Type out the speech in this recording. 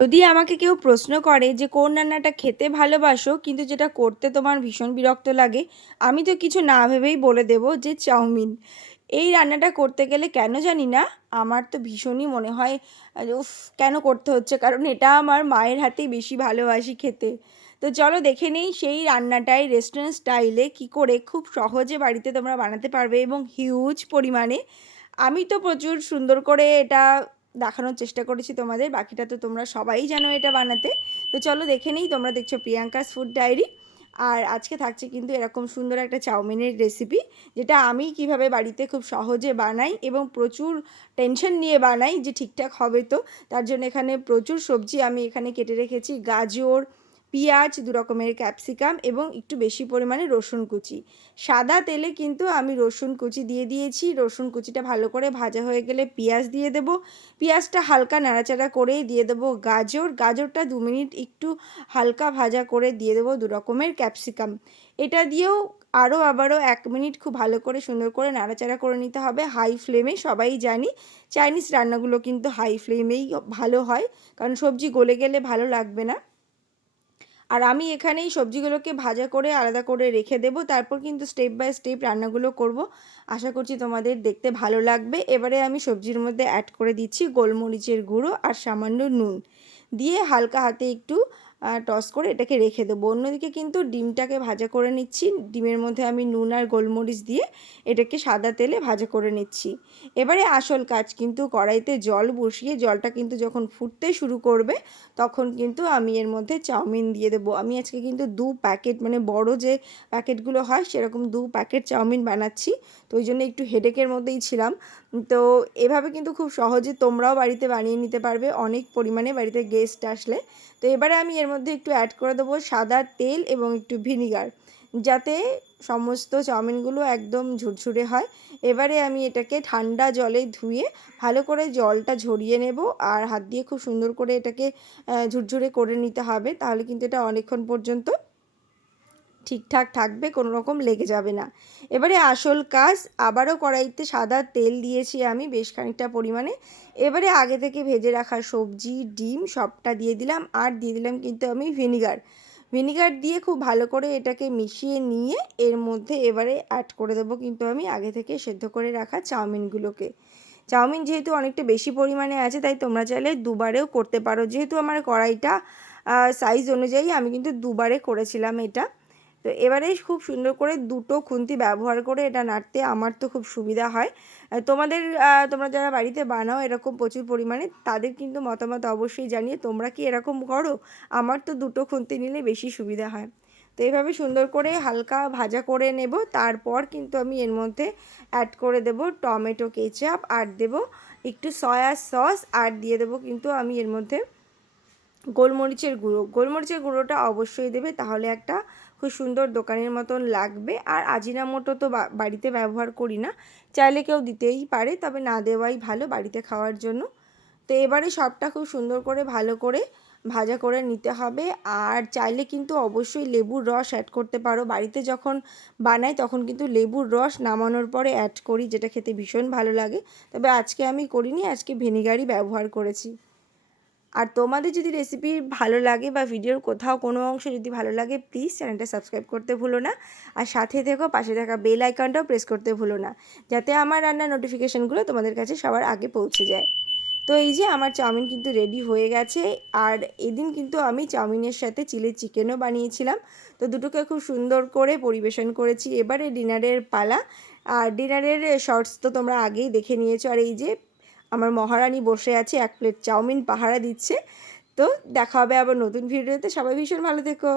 যদি আমাকে কেউ প্রশ্ন করে যে কোন রান্নাটা খেতে ভালোবাসো কিন্তু যেটা করতে তোমার ভীষণ বিরক্ত লাগে, আমি তো কিছু না ভেবেই বলে দেব যে চাউমিন। এই রান্নাটা করতে গেলে কেন জানি না আমার তো ভীষণই মনে হয় উফ, কেন করতে হচ্ছে, কারণ এটা আমার মায়ের হাতেই বেশি ভালোবাসি খেতে। তো চলো দেখে নেই সেই রান্নাটাই রেস্টুরেন্ট স্টাইলে কি করে খুব সহজে বাড়িতে তোমরা বানাতে পারবে এবং হিউজ পরিমাণে। আমি তো প্রচুর সুন্দর করে এটা দেখানোর চেষ্টা করেছি তোমাদের, বাকিটা তো তোমরা সবাই জানো এটা বানাতে। তো চলো দেখে নেই। তোমরা দেখছো প্রিয়াঙ্কাস ফুড ডায়েরি, আর আজকে থাকছে কিন্তু এরকম সুন্দর একটা চাউমিনের রেসিপি, যেটা আমি কিভাবে বাড়িতে খুব সহজে বানাই এবং প্রচুর টেনশন নিয়ে বানাই যে ঠিকঠাক হবে। তো তার জন্য এখানে প্রচুর সবজি আমি এখানে কেটে রেখেছি, গাজর, পেঁয়াজ, দু রকমের ক্যাপসিকাম এবং একটু বেশি পরিমাণে রসুন কুচি। সাদা তেলে কিন্তু আমি রসুন কুচি দিয়ে দিয়েছি। রসুন কুচিটা ভালো করে ভাজা হয়ে গেলে পেঁয়াজ দিয়ে দেব। পেঁয়াজটা হালকা নাড়াচাড়া করেই দিয়ে দেবো গাজর। গাজরটা 2 মিনিট একটু হালকা ভাজা করে দিয়ে দেবো 2 রকমের ক্যাপসিকাম। এটা দিয়েও আবারও 1 মিনিট খুব ভালো করে সুন্দর করে নাড়াচাড়া করে নিতে হবে হাই ফ্লেমে। সবাই জানি চাইনিজ রান্নাগুলো কিন্তু হাই ফ্লেমেই ভালো হয়, কারণ সবজি গলে গেলে ভালো লাগবে না। আর আমি এখানে এই সবজিগুলোকে ভাজা করে আলাদা করে রেখে দেব, তারপর কিন্তু স্টেপ বাই স্টেপ রান্নাগুলো করব। আশা করছি তোমাদের দেখতে ভালো লাগবে। এবারে আমি সবজির মধ্যে অ্যাড করে দিচ্ছি গোলমরিচের গুঁড়ো আর সামান্য নুন দিয়ে হালকা হাতে একটু টস করে এটাকে রেখে দেবো। অন্যদিকে কিন্তু ডিমটাকে ভাজা করে নিচ্ছি। ডিমের মধ্যে আমি নুন আর গোলমরিচ দিয়ে এটাকে সাদা তেলে ভাজা করে নিচ্ছি। এবারে আসল কাজ, কিন্তু কড়াইতে জল বসিয়ে জলটা কিন্তু যখন ফুটতে শুরু করবে তখন কিন্তু আমি এর মধ্যে চাউমিন দিয়ে দেবো। আমি আজকে কিন্তু 2 প্যাকেট, মানে বড় যে প্যাকেটগুলো হয় সেরকম 2 প্যাকেট চাউমিন বানাচ্ছি। তো ওই জন্য একটু হেডেকের মধ্যেই ছিলাম। তো এভাবে কিন্তু খুব সহজে তোমরাও বাড়িতে বানিয়ে নিতে পারবে অনেক পরিমাণে বাড়িতে গেস্ট আসলে। তো এবারে আমি এর মধ্যে একটু অ্যাড করে দেবো সাদা তেল এবং একটু ভিনিগার, যাতে সমস্ত চাউমিনগুলো একদম ঝুরঝুরে হয়। এবারে আমি এটাকে ঠান্ডা জলে ধুয়ে ভালো করে জলটা ঝরিয়ে নেব, আর হাত দিয়ে খুব সুন্দর করে এটাকে ঝুরঝুরে করে নিতে হবে, তাহলে কিন্তু এটা অনেকক্ষণ পর্যন্ত ঠিকঠাক থাকবে, কোনো রকম লেগে যাবে না। এবারে আসল কাজ, আবারও কড়াইতে সাদা তেল দিয়েছি আমি বেশ খানিকটা পরিমাণে। এবারে আগে থেকে ভেজে রাখা সবজি, ডিম সবটা দিয়ে দিলাম, আর দিয়ে দিলাম কিন্তু আমি ভিনিগার। ভিনিগার দিয়ে খুব ভালো করে এটাকে মিশিয়ে নিয়ে এর মধ্যে এবারে অ্যাড করে দেবো কিন্তু আমি আগে থেকে সেদ্ধ করে রাখা চাউমিনগুলোকে। চাউমিন যেহেতু অনেকটা বেশি পরিমাণে আছে, তাই তোমরা চাইলে দুবারেও করতে পারো। যেহেতু আমার কড়াইটা সাইজ অনুযায়ী আমি কিন্তু দুবারে করেছিলাম এটা। তো এবারে খুব সুন্দর করে দুটো খুন্তি ব্যবহার করে এটা নাড়তে আমার তো খুব সুবিধা হয়। তোমাদের তোমরা যারা বাড়িতে বানাও এরকম প্রচুর পরিমাণে, তাদের কিন্তু মতামত অবশ্যই জানিয়ে তোমরা কি এরকম করো। আমার তো দুটো খুন্তি নিলে বেশি সুবিধা হয়। তো এইভাবে সুন্দর করে হালকা ভাজা করে নেব। তারপর কিন্তু আমি এর মধ্যে অ্যাড করে দেব টমেটো কেচাপ, আর দেব একটু সয়া সস, আর দিয়ে দেবো কিন্তু আমি এর মধ্যে গোলমরিচের গুঁড়ো। গোলমরিচের গুঁড়োটা অবশ্যই দেবে, তাহলে একটা খুব সুন্দর দোকানের মতন লাগবে। আর আজিনামোটো তো বাড়িতে ব্যবহার করি না, চাইলে কেউ দিতেই পারে, তবে না দেওয়াই ভালো বাড়িতে খাওয়ার জন্য। তো এবারে সবটা খুব সুন্দর করে ভালো করে ভাজা করে নিতে হবে। আর চাইলে কিন্তু অবশ্যই লেবুর রস অ্যাড করতে পারো। বাড়িতে যখন বানাই তখন কিন্তু লেবুর রস নামানোর পরে অ্যাড করি, যেটা খেতে ভীষণ ভালো লাগে। তবে আজকে আমি করিনি, আজকে ভিনিগারই ব্যবহার করেছি। আর তোমাদের যদি রেসিপি ভালো লাগে বা ভিডিওর কোথাও কোনো অংশ যদি ভালো লাগে, প্লিজ চ্যানেলটা সাবস্ক্রাইব করতে ভুলো না। আর সাথে থেকো, পাশে থাকা বেল আইকনটাও প্রেস করতে ভুলো না, যাতে আমার রান্নার নোটিফিকেশানগুলো তোমাদের কাছে সবার আগে পৌঁছে যায়। তো এই যে আমার চাউমিন কিন্তু রেডি হয়ে গেছে। আর এদিন কিন্তু আমি চাউমিনের সাথে চিলি চিকেনও বানিয়েছিলাম। তো দুটোকে খুব সুন্দর করে পরিবেশন করেছি। এবারে ডিনারের পালা। আর ডিনারের শর্টস তো তোমরা আগেই দেখে নিয়েছো। আর এই যে আমার মহারানী বসে আছে, 1 প্লেট চাউমিন পাহারা দিচ্ছে। তো দেখা হবে আবার নতুন ভিডিওতে। সবাই ভীষণ ভালো থেকো।